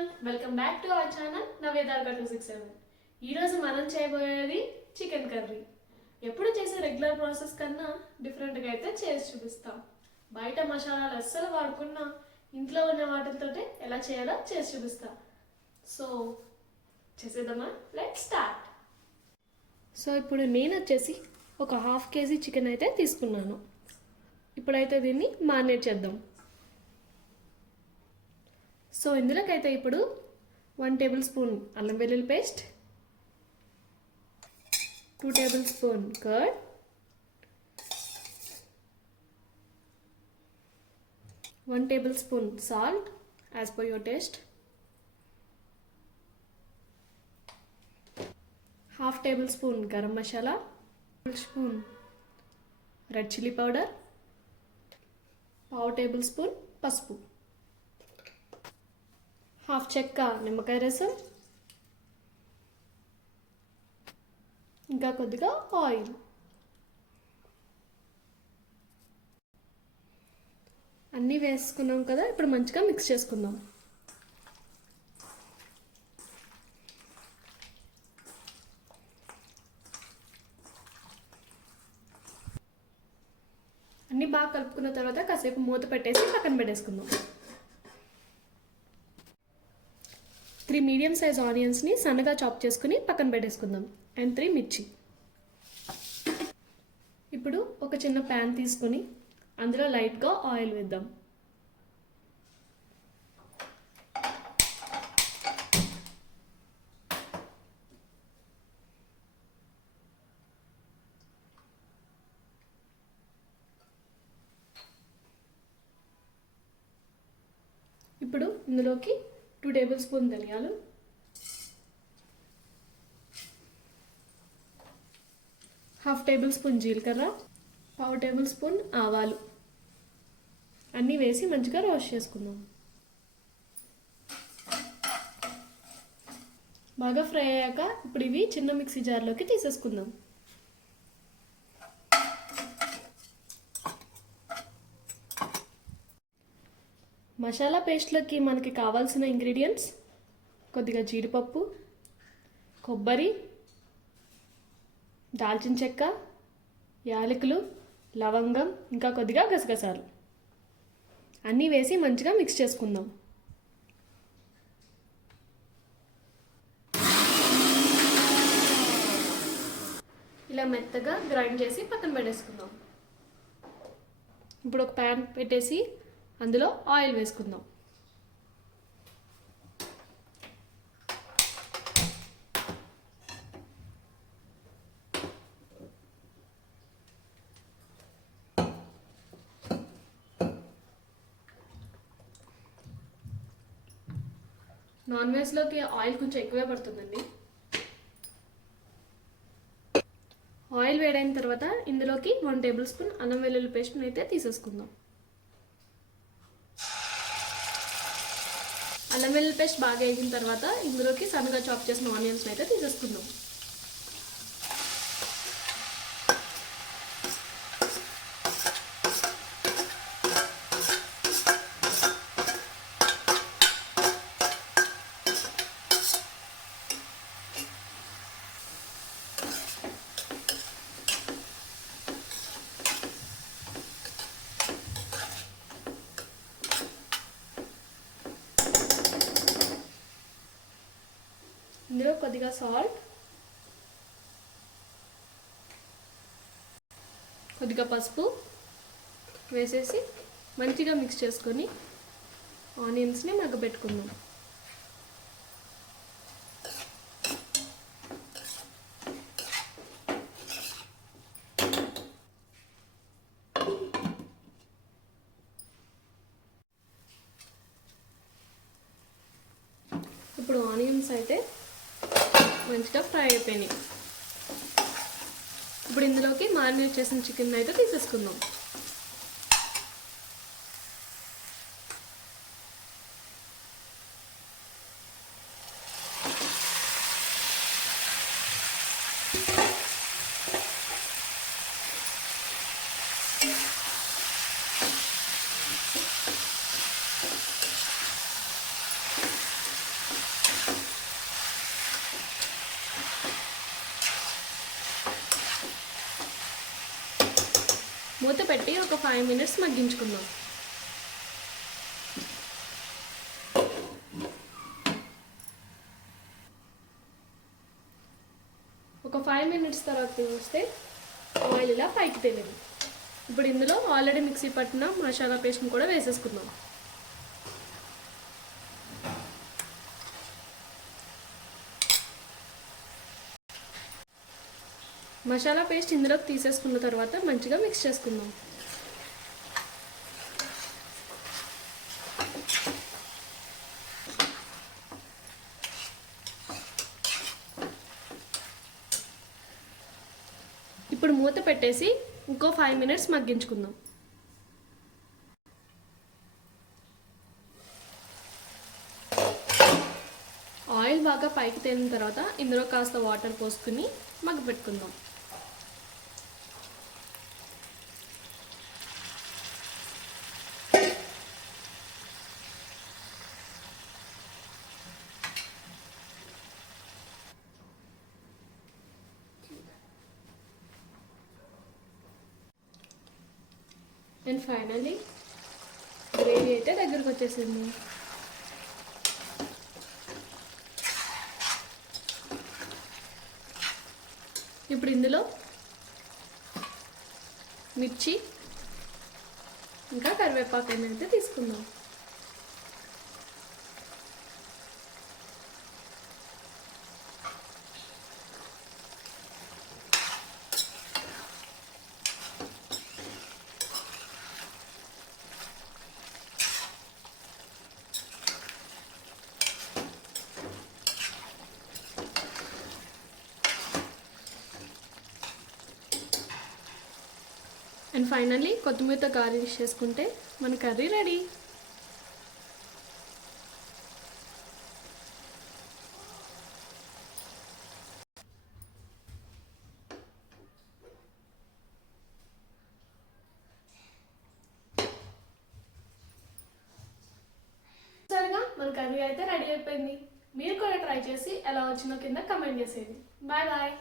Everyone, welcome back to our channel నవేదార్గా 267. ఈరోజు మనం చేయబోయేది చికెన్ కర్రీ. ఎప్పుడు చేసే రెగ్యులర్ ప్రాసెస్ కన్నా డిఫరెంట్గా అయితే చేసి చూపిస్తాం. బయట మసాలాలు అస్సలు వాడుకున్నా ఇంట్లో ఉన్న వాటితోటే ఎలా చేయాలో చేసి చూపిస్తాం. సో చేసేద్దామా? Let's start. సో ఇప్పుడు నేను వచ్చేసి ఒక 1/2 kg చికెన్ అయితే తీసుకున్నాను. ఇప్పుడైతే దీన్ని మారినేట్ చేద్దాం. సో ఇందులోకైతే ఇప్పుడు 1 tablespoon అల్లం వెల్లుల్లి paste, 2 tablespoon curd, 1 tablespoon salt as per your taste, 1/2 tablespoon garam masala, 1 tablespoon red chili powder, 1/2 tablespoon పసుపు, 1/2 చెక్క నిమ్మకాయ రసం, ఇంకా కొద్దిగా ఆయిల్. అన్నీ వేసుకున్నాం కదా, ఇప్పుడు మంచిగా మిక్స్ చేసుకుందాం. అన్నీ బాగా కలుపుకున్న తర్వాత కాసేపు మూత పెట్టేసి పక్కన పెట్టేసుకుందాం. 3 మీడియం సైజ్ ఆనియన్స్ని సన్నగా చాప్ చేసుకుని పక్కన పెట్టేసుకుందాం. అండ్ 3 మిర్చి. ఇప్పుడు ఒక చిన్న ప్యాన్ తీసుకొని అందులో లైట్గా ఆయిల్ వేద్దాం. ఇప్పుడు ఇందులోకి 2 tablespoon ధనియాలు, 1/2 tablespoon జీలకర్ర, 1/2 tablespoon ఆవాలు అన్నీ వేసి మంచిగా రోస్ట్ చేసుకుందాం. బాగా ఫ్రై అయ్యాక ఇప్పుడు ఇవి చిన్న మిక్సీ జార్లోకి తీసేసుకుందాం. మసాలా పేస్ట్లోకి మనకి కావాల్సిన ఇంగ్రీడియంట్స్ కొద్దిగా జీడిపప్పు, కొబ్బరి, దాల్చిన చెక్క, యాలకులు, లవంగం, ఇంకా కొద్దిగా గసగసాలు అన్నీ వేసి మంచిగా మిక్స్ చేసుకుందాం. ఇలా మెత్తగా గ్రైండ్ చేసి పక్కన పెట్టేసుకుందాం. ఇప్పుడు ఒక ప్యాన్ పెట్టేసి అందులో ఆయిల్ వేసుకుందాం. నాన్ వెజ్లోకి ఆయిల్ కొంచెం ఎక్కువే పడుతుందండి. ఆయిల్ వేడైన తర్వాత ఇందులోకి 1 tablespoon అల్లం వెల్లుల్లి పేస్ట్ని అయితే తీసేసుకుందాం. అల్లం వెల్లుల్లి పేస్ట్ బాగా వేగిన తర్వాత ఇందులోకి సన్నగా చాప్ చేసిన ఆనియన్స్ అయితే తీసేసుకుందాం. ఇందులో కొద్దిగా సాల్ట్, కొద్దిగా పసుపు వేసేసి మంచిగా మిక్స్ చేసుకొని ఆనియన్స్ని మగ్గబెట్టుకుందాం. ఇప్పుడు ఆనియన్స్ అయితే మంచిగా ఫ్రై అయిపోయినాయి. ఇప్పుడు ఇందులోకి మారినేట్ చేసిన చికెన్ అయితే తీసేసుకుందాం. మూత పెట్టి ఒక 5 మినిట్స్ మగ్గించుకుందాం. ఒక 5 మినిట్స్ తర్వాత చూస్తే ఆయిల్ ఇలా పైకి తేలింది. ఇప్పుడు ఇందులో ఆల్రెడీ మిక్సీ పట్టిన మసాలా పేస్ట్ని కూడా వేసేసుకుందాం. మసాలా పేస్ట్ ఇందులోకి తీసేసుకున్న తర్వాత మంచిగా మిక్స్ చేసుకుందాం. ఇప్పుడు మూత పెట్టేసి ఇంకో 5 మినిట్స్ మగ్గించుకుందాం. ఆయిల్ బాగా పైకి తేలిన తర్వాత ఇందులో కాస్త వాటర్ పోసుకుని మగ్గపెట్టుకుందాం. అండ్ ఫైనల్లీ గ్రేవీ అయితే దగ్గరకు వచ్చేసింది. ఇప్పుడు ఇందులో మిర్చి ఇంకా కరివేపాకు అయితే తీసుకుందాం. అండ్ ఫైనల్లీ కొత్తిమీరతో గార్నిష్ చేసుకుంటే మన కర్రీ రెడీ. సరిగా మన కర్రీ అయితే రెడీ అయిపోయింది. మీరు కూడా ట్రై చేసి ఎలా వచ్చిందో కింద కమెంట్ చేసేయండి. Bye bye.